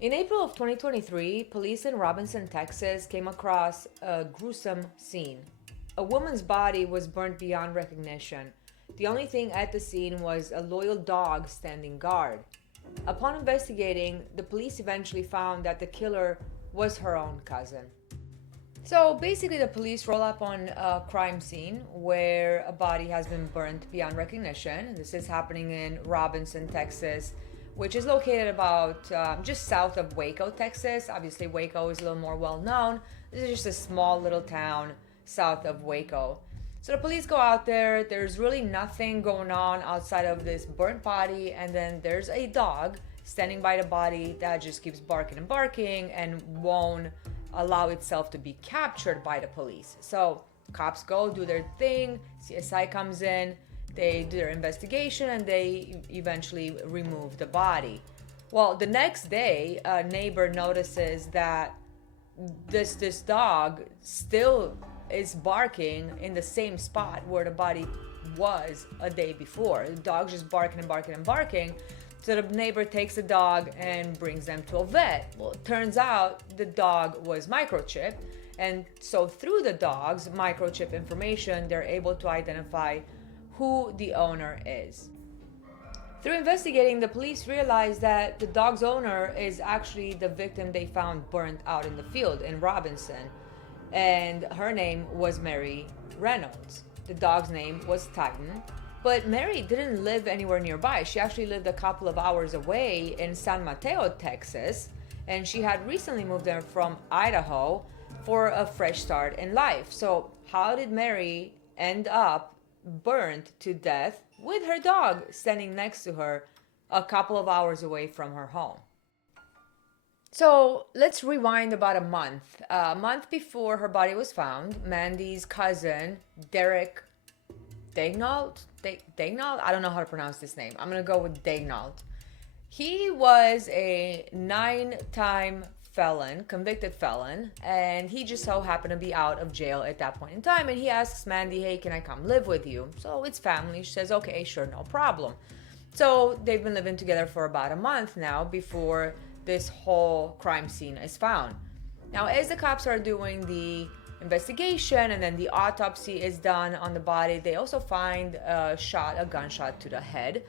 In April of 2023, police in Robinson, Texas came across a gruesome scene. A woman's body was burnt beyond recognition. The only thing at the scene was a loyal dog standing guard. Upon investigating, the police eventually found that the killer was her own cousin. So basically, the police roll up on a crime scene where a body has been burnt beyond recognition. This is happening in Robinson, Texas, which is located about just south of Waco, Texas. Obviously, Waco is a little more well known. This is just a small little town south of Waco. So the police go out there. There's really nothing going on outside of this burnt body, and then there's a dog standing by the body that just keeps barking and won't allow itself to be captured by the police. So cops go do their thing, CSI comes in, they do their investigation, and they eventually remove the body. Well, the next day, a neighbor notices that this dog still is barking in the same spot where the body was a day before. The dog's just barking. So the neighbor takes the dog and brings them to a vet. Well, it turns out the dog was microchipped, and so through the dog's microchip information, they're able to identify who the owner is. Through investigating, the police realized that the dog's owner is actually the victim they found burnt out in the field in Robinson, and her name was Mandy Reynolds. The dog's name was Titan, but Mary didn't live anywhere nearby. She actually lived a couple of hours away in San Mateo, Texas, and she had recently moved there from Idaho for a fresh start in life. So how did Mary end up burnt to death with her dog standing next to her a couple of hours away from her home? So let's rewind about a month. A month before her body was found, Mandy's cousin, Derek Dagnault, I don't know how to pronounce this name. I'm going to go with Dagnault. He was a 9-time felon, convicted felon, and he just so happened to be out of jail at that point in time. And he asks Mandy, hey, can I come live with you? So it's family. She says, okay, sure, no problem. So they've been living together for about a month now before this whole crime scene is found. Now, as the cops are doing the investigation and then the autopsy is done on the body, they also find a gunshot to the head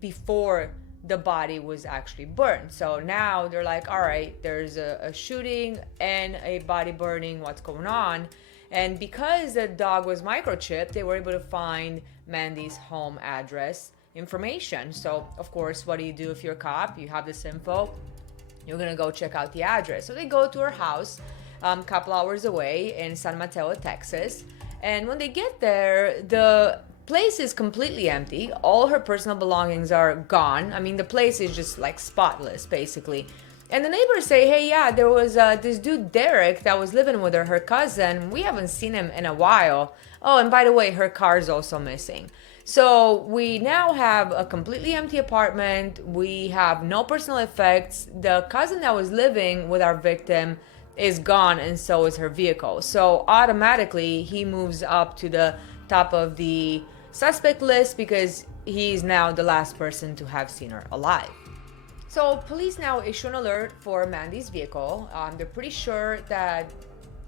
before the body was actually burned. So now they're like, all right, there's a shooting and a body burning, what's going on? And because the dog was microchipped, they were able to find Mandy's home address information. So of course, what do you do if you're a cop? You have this info, you're gonna go check out the address. So they go to her house a couple hours away in San Mateo, Texas. And when they get there, the place is completely empty. All her personal belongings are gone. I mean, the place is just like spotless, basically. And the neighbors say, hey, yeah, there was this dude, Derek, that was living with her cousin. We haven't seen him in a while. Oh, and by the way, her car's also missing. So we now have a completely empty apartment. We have no personal effects. The cousin that was living with our victim is gone, and so is her vehicle. So automatically, he moves up to the top of the suspect list because he's now the last person to have seen her alive. So police now issue an alert for Mandy's vehicle. They're pretty sure that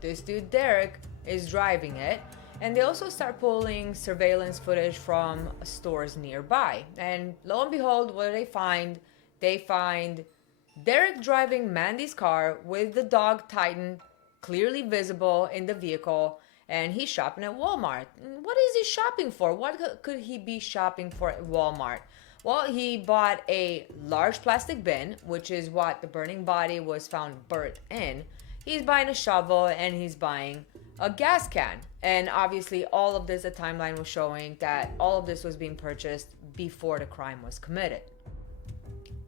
this dude Derek is driving it. And they also start pulling surveillance footage from stores nearby. And lo and behold, what do they find? They find Derek driving Mandy's car with the dog Titan clearly visible in the vehicle, and he's shopping at Walmart. What is he shopping for? What could he be shopping for at Walmart? Well, he bought a large plastic bin, which is what the burning body was found burnt in. He's buying a shovel, and he's buying a gas can. And obviously, all of this, the timeline was showing that all of this was being purchased before the crime was committed.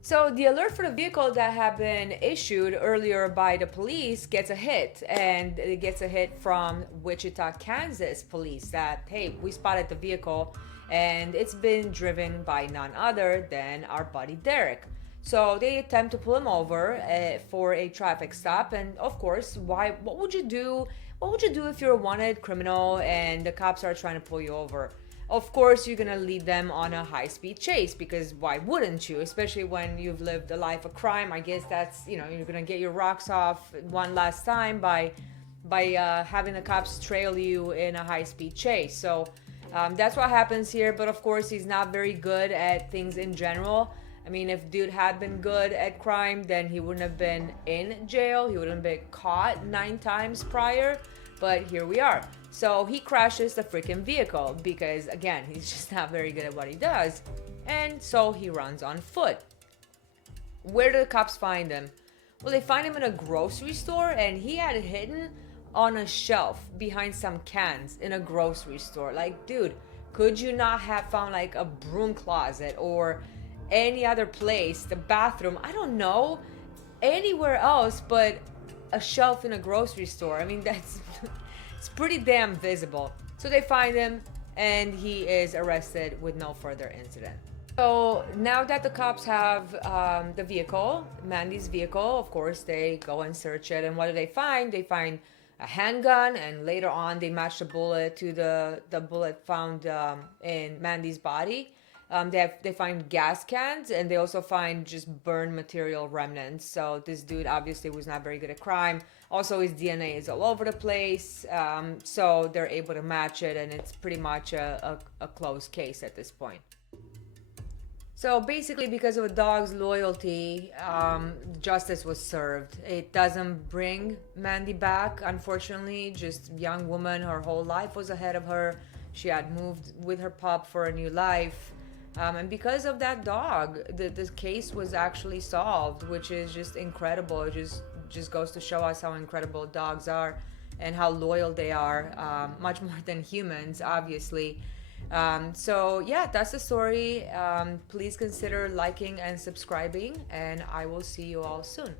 So the alert for the vehicle that had been issued earlier by the police gets a hit, and it gets a hit from Wichita, Kansas police that, hey, we spotted the vehicle and it's been driven by none other than our buddy Derek. So they attempt to pull him over for a traffic stop. And of course, what would you do? What would you do if you're a wanted criminal and the cops are trying to pull you over? Of course, you're gonna lead them on a high-speed chase, because why wouldn't you? Especially when you've lived a life of crime. I guess that's, you're gonna get your rocks off one last time by having the cops trail you in a high-speed chase. So that's what happens here. But of course, he's not very good at things in general. I mean, if dude had been good at crime, then he wouldn't have been in jail. He wouldn't have been caught 9 times prior. But here we are. So he crashes the freaking vehicle because, again, he's just not very good at what he does. And so he runs on foot. Where do the cops find him? Well, they find him in a grocery store, and he had it hidden on a shelf behind some cans in a grocery store. Like, dude, could you not have found like a broom closet or any other place, the bathroom, I don't know, anywhere else but a shelf in a grocery store? I mean, that's it's pretty damn visible. So they find him, and he is arrested with no further incident. So now that the cops have the vehicle, Mandy's vehicle, of course, they go and search it. And what do they find? They find a handgun, and later on they match the bullet to the bullet found in Mandy's body. They find gas cans, and they also find just burned material remnants. So this dude obviously was not very good at crime. Also, his DNA is all over the place. So they're able to match it, and it's pretty much a closed case at this point. So basically, because of a dog's loyalty, justice was served. It doesn't bring Mandy back, unfortunately. Just young woman, her whole life was ahead of her. She had moved with her pup for a new life. And because of that dog, the case was actually solved, which is just incredible. It just goes to show us how incredible dogs are and how loyal they are, much more than humans, obviously. So yeah, that's the story. Please consider liking and subscribing, and I will see you all soon.